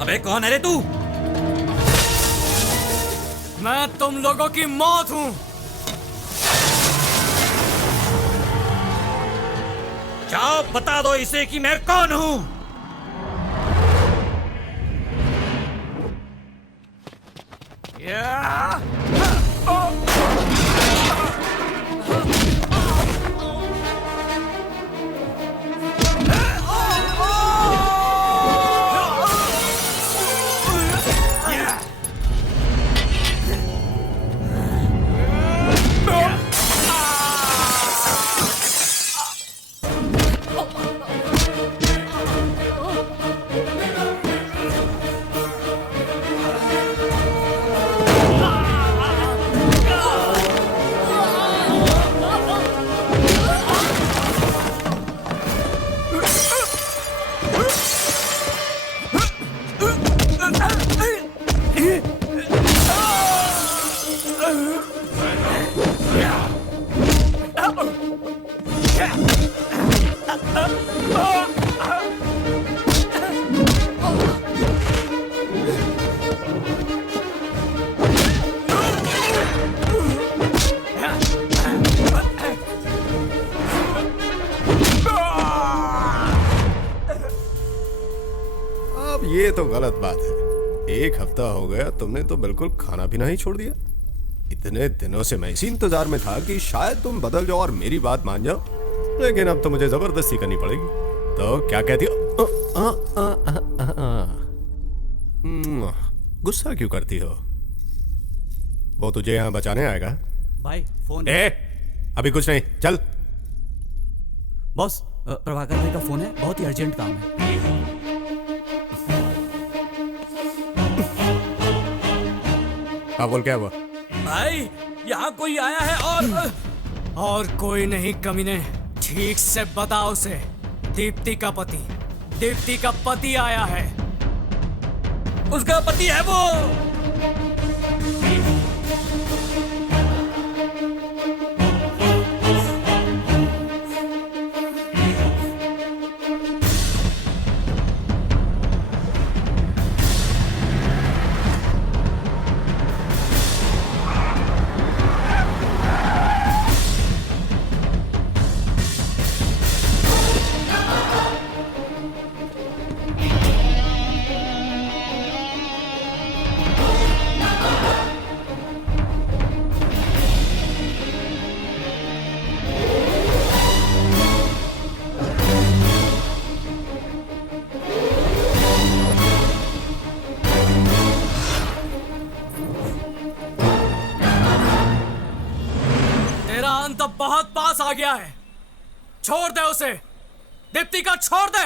अबे कौन है रे तू? मैं तुम लोगों की मौत हूं। जाओ बता दो इसे कि मैं कौन हूं। ये तो गलत बात है। एक हफ्ता हो गया तुमने तो बिल्कुल खाना पीना ही छोड़ दिया। इतने दिनों से मैं इसी इंतजार में था कि शायद तुम बदल जाओ और मेरी बात मान जाओ, लेकिन अब तो मुझे जबरदस्ती करनी पड़ेगी। तो क्या कहती हो? गुस्सा क्यों करती हो? वो तुझे यहाँ बचाने आएगा। भाई फोन अभी कुछ नहीं, चल। बॉस प्रभाकर भाई का फोन है, बहुत ही अर्जेंट काम है। हाँ बोल, क्या हुआ? भाई यहाँ कोई आया है और कोई नहीं कमीने। ठीक से बताओ उसे। दीप्ति का पति आया है। उसका पति है वो। तो बहुत पास आ गया है। छोड़ दे उसे। दीप्ति का छोड़ दे,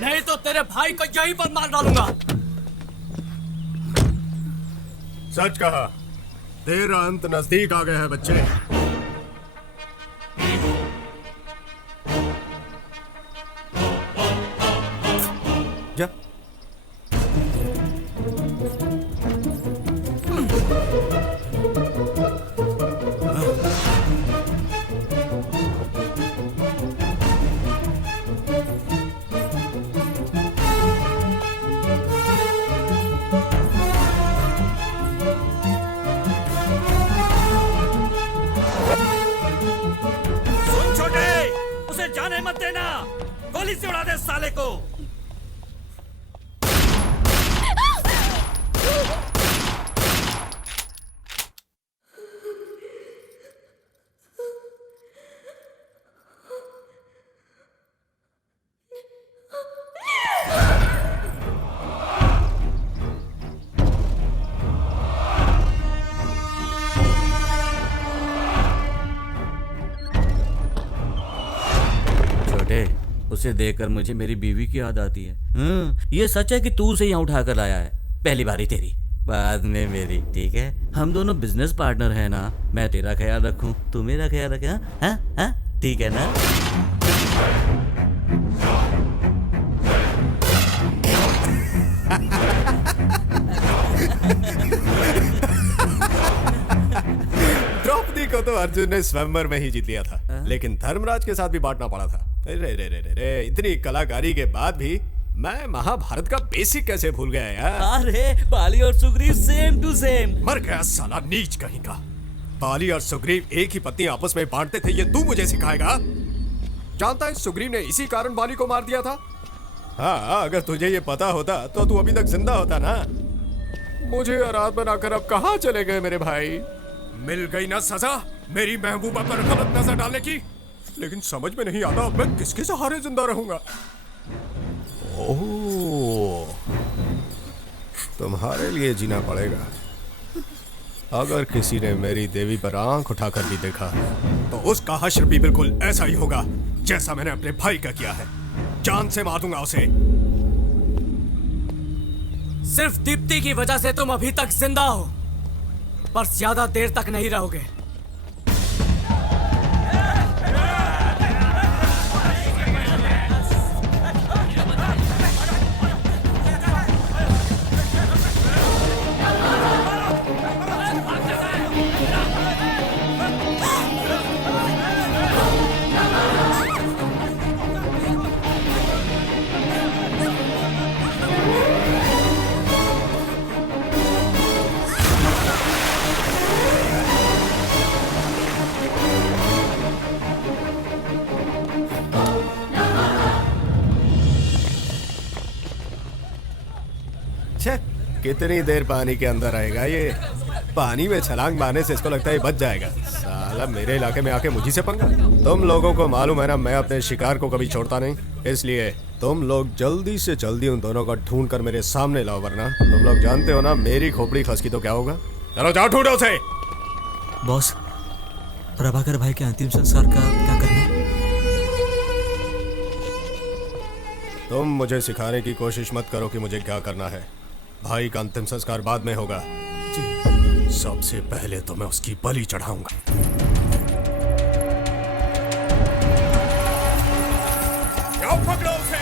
नहीं तो तेरे भाई को यहीं पर मार डालूंगा। सच कहा, तेरा अंत नजदीक आ गया है बच्चे। जा। जाने मत देना, गोली से उड़ा दे साले को। उसे देखकर मुझे मेरी बीवी की याद आती है। ये सच है कि तू उसे यहाँ उठा कर लाया है। पहली बारी तेरी, बाद में मेरी, ठीक है? हम दोनों बिजनेस पार्टनर हैं ना। मैं तेरा ख्याल रखूं, तू मेरा ख्याल रखे। हाँ, ठीक है ना? को तो अर्जुन ने स्वयंवर में ही जीत लिया था, लेकिन धर्मराज के साथ भी बांटना पड़ा था। रे रे रे रे रे, इतनी कलाकारी के बाद भी मैं महाभारत का बेसिक कैसे भूल गया यार। अरे बाली और सुग्रीव सेम टू सेम। मर गया साला नीच कहीं का। बाली और सुग्रीव एक ही पत्नी आपस में बांटते थे, ये तू मुझे सिखाएगा? जानता है सुग्रीव ने इसी कारण बाली को मार दिया था। हाँ, अगर तुझे ये पता होता तो तू अभी तक जिंदा होता ना। मुझे आराध बनाकर अब कहाँ चले गए मेरे भाई? मिल गई ना सजा मेरी महबूबा पर गलत नजर डालने की। लेकिन समझ में नहीं आता अब मैं किसके सहारे जिंदा रहूंगा। ओह, तुम्हारे लिए जीना पड़ेगा। अगर किसी ने मेरी देवी पर आंख उठाकर भी देखा तो उसका हश्र भी बिल्कुल ऐसा ही होगा जैसा मैंने अपने भाई का किया है। जान से मार दूंगा उसे। सिर्फ दीप्ति की वजह से तुम अभी तक जिंदा हो, पर ज्यादा देर तक नहीं रहोगे। कितनी देर पानी के अंदर रहेगा ये? पानी में छलांग मारने से इसको लगता है बच जाएगा। साला मेरे इलाके में आके मुझी से पंगा। तुम लोगों को मालूम है ना, मैं अपने शिकार को कभी छोड़ता नहीं। इसलिए तुम लोग जल्दी से जल्दी उन दोनों को ढूंढ कर मेरे सामने लाओ, वरना तुम लोग जानते हो ना मेरी खोपड़ी खसकी तो क्या होगा। चलो जाओ ढूंढो उसे। बॉस, प्रभाकर भाई के अंतिम संस्कार का क्या करना है? तुम मुझे सिखाने की कोशिश मत करो कि मुझे क्या करना है। भाई का अंतिम संस्कार बाद में होगा। सबसे पहले तो मैं उसकी बलि चढ़ाऊंगा। जाओ पकड़ो उसे।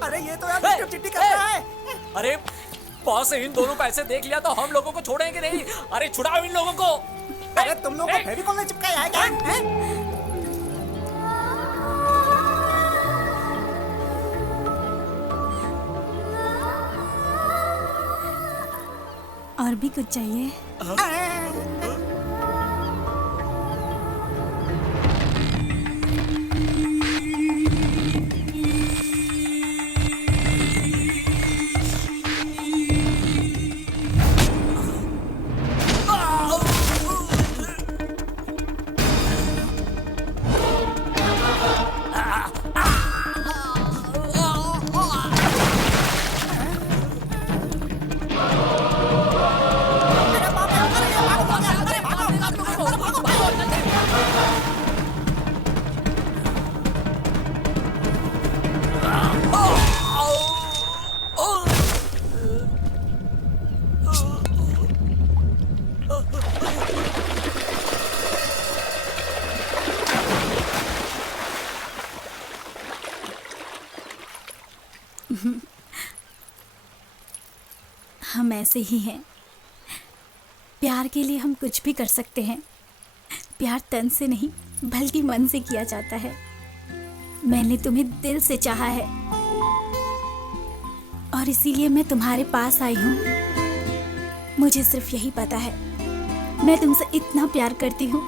अरे ये तो यार चिट्ठी कर रहा है। अरे बॉस, इन दोनों को ऐसे देख लिया तो हम लोगों को छोड़ेंगे नहीं। अरे छुड़ाओ इन लोगों को। अरे तुम लोग को फेविकॉल में चिपकाया है क्या? हैं? और भी कुछ चाहिए? हम ऐसे ही हैं। प्यार के लिए हम कुछ भी कर सकते हैं। प्यार तन से नहीं बल्कि मन से किया जाता है। मैंने तुम्हें दिल से चाहा है और इसीलिए मैं तुम्हारे पास आई हूँ। मुझे सिर्फ यही पता है, मैं तुमसे इतना प्यार करती हूँ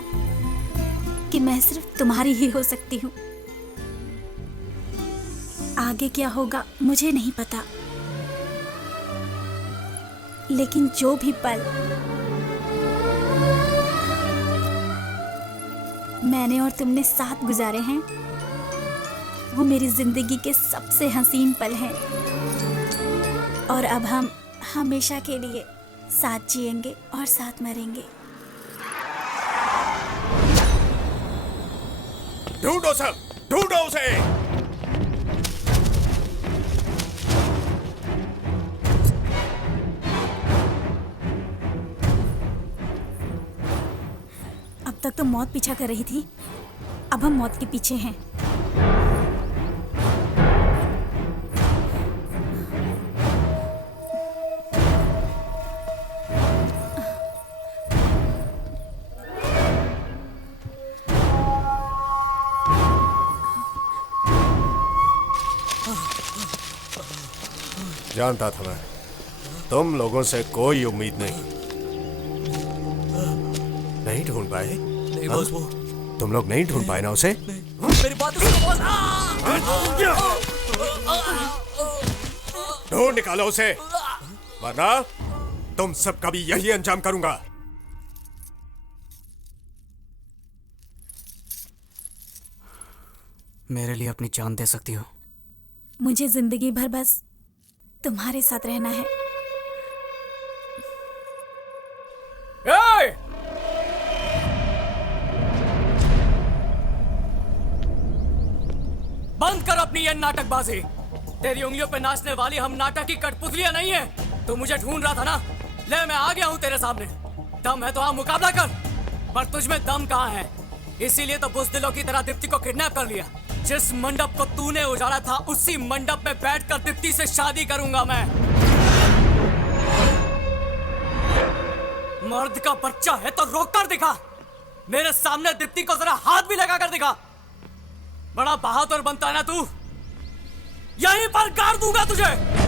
कि मैं सिर्फ तुम्हारी ही हो सकती हूँ। आगे क्या होगा मुझे नहीं पता, लेकिन जो भी पल मैंने और तुमने साथ गुजारे हैं वो मेरी जिंदगी के सबसे हसीन पल हैं। और अब हम हमेशा के लिए साथ जिएंगे और साथ मरेंगे। ढूंढो सब, ढूंढो उसे। अब तक तो मौत पीछा कर रही थी, अब हम मौत के पीछे हैं। जानता था मैं, तुम लोगों से कोई उम्मीद नहीं। नहीं ढूंढ पाए? नहीं बॉस, वो तुम लोग नहीं ढूंढ पाए ना उसे? मेरी बात तो सुनो बॉस। ढूंढ निकालो उसे, वरना तुम सबका भी यही अंजाम करूंगा। मेरे लिए अपनी जान दे सकती हो। मुझे जिंदगी भर बस तुम्हारे साथ रहना है। है नाटकबाजी। तेरी उंगलियों पे नाचने वाली हम नाटक की कठपुतलियां नहीं है। तू मुझे ढूंढ रहा था ना, ले मैं आ गया हूँ तेरे सामने। दम है तो हाँ मुकाबला कर, पर तुझमें दम कहाँ है? इसीलिए तो बुज़दिलों की तरह दीप्ति को किडनैप कर लिया। जिस मंडप को तूने उजाड़ा था उसी मंडप में बैठकर दीप्ति से शादी करूंगा मैं। मर्द का बच्चा है तो रोक कर दिखा। मेरे सामने दीप्ति को जरा हाथ भी लगा कर दिखा। बड़ा बहादुर बनता है ना तू, यहीं पर गाड़ दूंगा तुझे।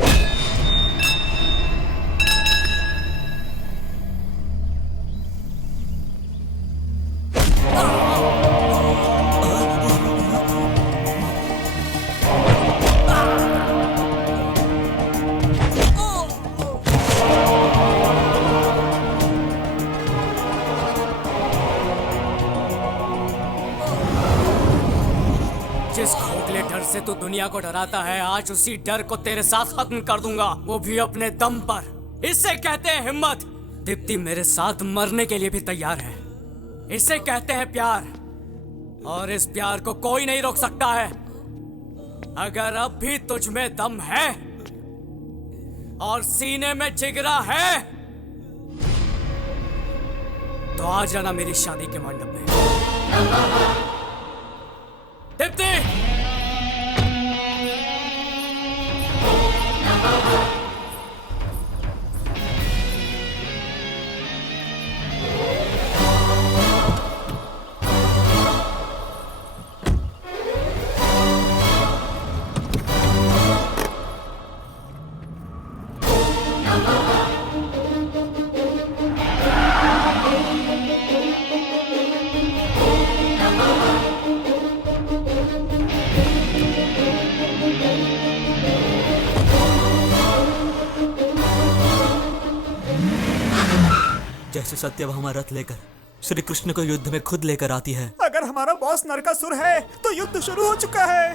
जिस खोखले डर से तू दुनिया को डराता है, आज उसी डर को तेरे साथ खत्म कर दूंगा, वो भी अपने दम पर। इससे कहते हैं हिम्मत। दीप्ति मेरे साथ मरने के लिए भी तैयार है। इसे कहते हैं प्यार, और इस प्यार को कोई नहीं रोक सकता है। अगर अब भी तुझ में दम है और सीने में जिगरा है तो आ जाना मेरी शादी के मंडप में। दीप्ति! जैसे सत्यभामा रथ लेकर श्री कृष्ण को युद्ध में खुद लेकर आती है। अगर हमारा बॉस नरकासुर है तो युद्ध शुरू हो चुका है।